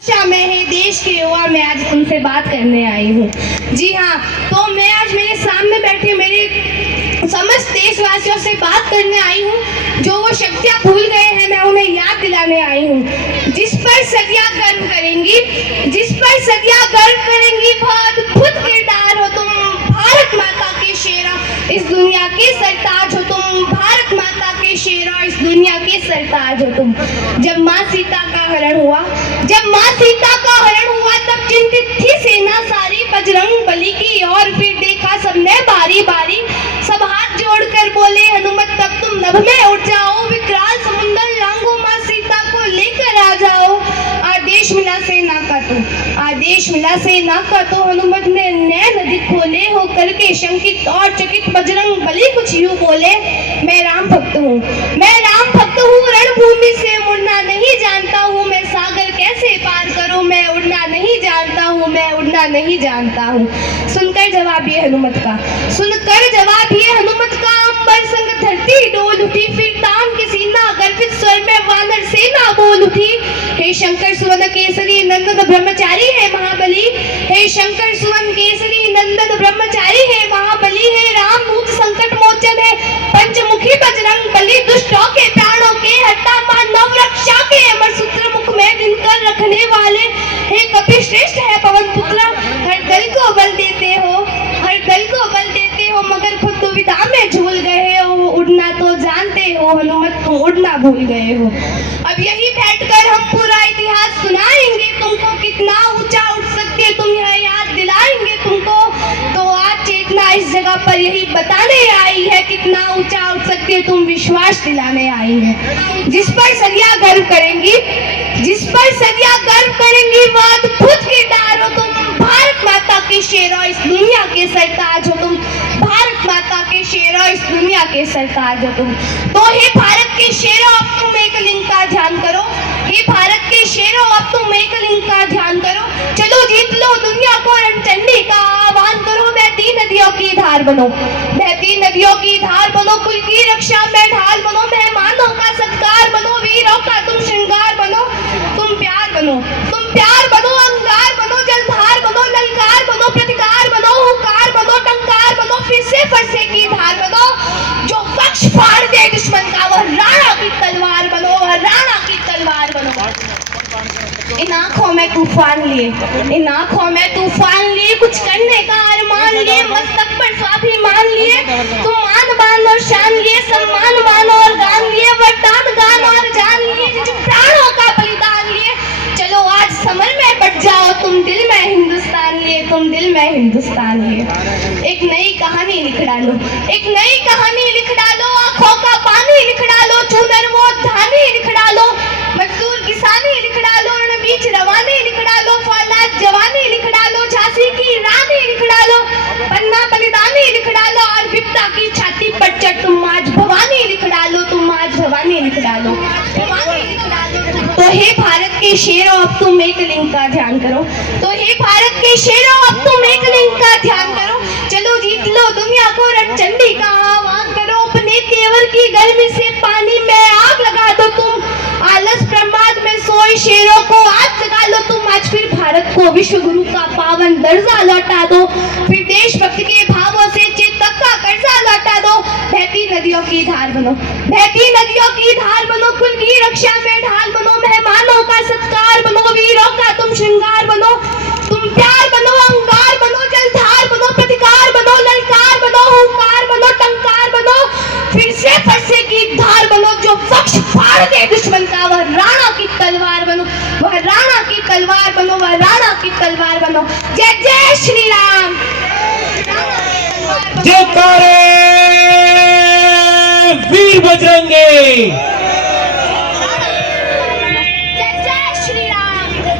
अच्छा, मैं ही देश के युवा में आज तुमसे बात करने आई हूँ। जी हाँ, तो मैं आज मेरे सामने बैठे मेरे समस्त देशवासियों से बात करने आई हूँ। जो वो शक्तियाँ भूल गए हैं, मैं उन्हें याद दिलाने आई हूँ। जिस पर सदियाँ गर्व करेंगी, जिस पर सदियाँ गर्व करेंगी, वह अद्भुत किरदार हो तुम, भारत माता के शेरा, इस दुनिया के सरताज हो तुम, भारत माता के शेरा, इस दुनिया के सरताज हो तुम। जब माँ सीता का हरण हुआ, तब चिंतित थी सेना सारी, बजरंग बली की और फिर देखा सबने बारी बारी। सब हाथ जोड़कर बोले हनुमत तब तुम नभ में उठ जाओ, विकराल समुंदर लांघो, माँ सीता को लेकर आ जाओ। आदेश मिला सेना का तो, आदेश मिला सेना का तो, हनुमत ने नैन अधिक खोले, हो करके शंकित और चकित बजरंग बली कुछ यूं बोले, मैं राम भक्त हूँ, मैं राम भक्त हूँ, रणभूमि से मुड़ना नहीं जानता हूँ, मैं सागर कैसे पार करूँ, मैं उड़ना नहीं जानता हूँ, मैं उड़ना नहीं जानता हूँ। सुनकर जवाब ये हनुमत का, सुनकर जवाब ये हनुमत का, अंबर संग धरती डोल उठी, फिर तान के सीना गर्वित स्वर में वानर सेना बोल उठी। हे शंकर सुवन केसरी नंदन ब्रह्मचारी है महाबली, हे शंकर सुवन केसरी नंदन ब्रह्मचारी है महाबली, हे राम दूत संकट मोचन है पंचमुखी बजरंग बली, दुष्टों के प्राणों के हरता, मानव रक्षा के अमर सूत्र मुख में दिनकर रखने वाले, हे कपि श्रेष्ठ है पवन पुत्र, हर दल को बल देते हो, हर दल को बल देते हो, मगर खुद दुविधा में झूल गए हो, उड़ना तो जानते हो हनुमत, तुम उड़ना भूल गए हो। अब यही बैठकर हम पूरा इतिहास सुनाएंगे तुमको, कितना ऊंचा उठ सकते तुम यह याद दिलाएंगे तुमको। तो आज चेतना इस जगह पर यही बताने आई है, कितना ऊंचा उठ सकते तुम विश्वास दिलाने आई है। जिस पर सदियां गर्व करेंगी, जिस पर सदियां गर्व करेंगी, वह अद्भुत किरदार हो तुम, भारत माता के शेरा, इस दुनिया के सरताज हो तुम, भारत माता के शेरा, इस दुनिया के सरताज हो तुम। तो हे भारत के शेरों, अब तुम एक लिंग का ध्यान करो, हे भारत के शेरों, अब तुम एक लिंग का ध्यान करो, चलो जीत लो दुनिया को, रणचंडी का आह्वान करो, बहती नदियों की धार बनो, बहती नदियों की धार बनो, कुल की रक्षा में ढाल बनो, मेहमानों का सत्कार बनो, वीरों का तुम श्रृंगार बनो, तुम प्यार बनो, तुम प्यार बनो, अंगार बनो, जलधार बनो, ललकार बनो, प्रतिकार बनो, हुंकार बनो, टंकार बनो, फिर से फरसे की धार बनो, जो पक्ष फाड़ दे दुश्मन का, वह राणा की तलवार बनो, वह राणा की तलवार बनो। इन आंखों में तूफान लिए, इन आंखों में तूफान लिए, कुछ करने का अरमान लिए, मस्तक पर स्वाभिमान लिए, तुम मान बान और शान लिए, सम्मान मान और गान लिए, वरदान गान और जान लिए, प्राणों का बलिदान लिए। चलो आज समर में बट जाओ, तुम दिल में हिंदुस्तान लिए, तुम दिल में हिंदुस्तान लिए। एक नई कहानी लिख डालो, एक नई कहानी लिख डालो, आंखों का पानी लिख डालो, चूनर वो धानी लिख डालो, मजदूर किसानी लिख डालो, बीच रवानी लिख डालो, फौलाद जवानी लिख डालो, झांसी की रानी लिख डालो, पन्ना बलिदानी लिख डालो, और विपदा की छाती पर चढ़ तुम आज भवानी लिख डालो, तुम आज भवानी लिख डालो, भवानी लिख डालो। तो हे भारत के शेरों, अब तुम एक लिंग का ध्यान करो, तो हे भारत के शेरों, अब तुम एक लिंग का ध्यान करो, चलो जीत लो दुनिया को, रणचंडी का आह्वान करो, अपने तेवर की गर्मी से पानी में आग लगा दो तुम, आलस प्रमाद में सोए शेरों को आज जगा लो तुम, आज फिर भारत को विश्व गुरु का पावन दर्जा लौटा दो, फिर देशभक्ति के भावों से चेतक का कर्जा लौटा दो, बहती नदियों की धार बनो, बहती नदियों की धार बनो, कुल की रक्षा में ढाल बनो, मेहमानों का सत्कार बनो, वीरों का तुम श्रृंगार बनो, तुम प्यार बनो, अंगार बनो, जलधार बनो, प्रतिकार बनो, ललकार बनो, हुंकार बनो, टंकार बनो, फिर से फरसे की धार बनो, जो पक्ष फाड़ दे दुश्मन का, वह राणा की तलवार बनो, वह राणा की तलवार बनो, वह राणा की तलवार बनो। जय जय श्री राम। जयकारे वीर बजरंगी।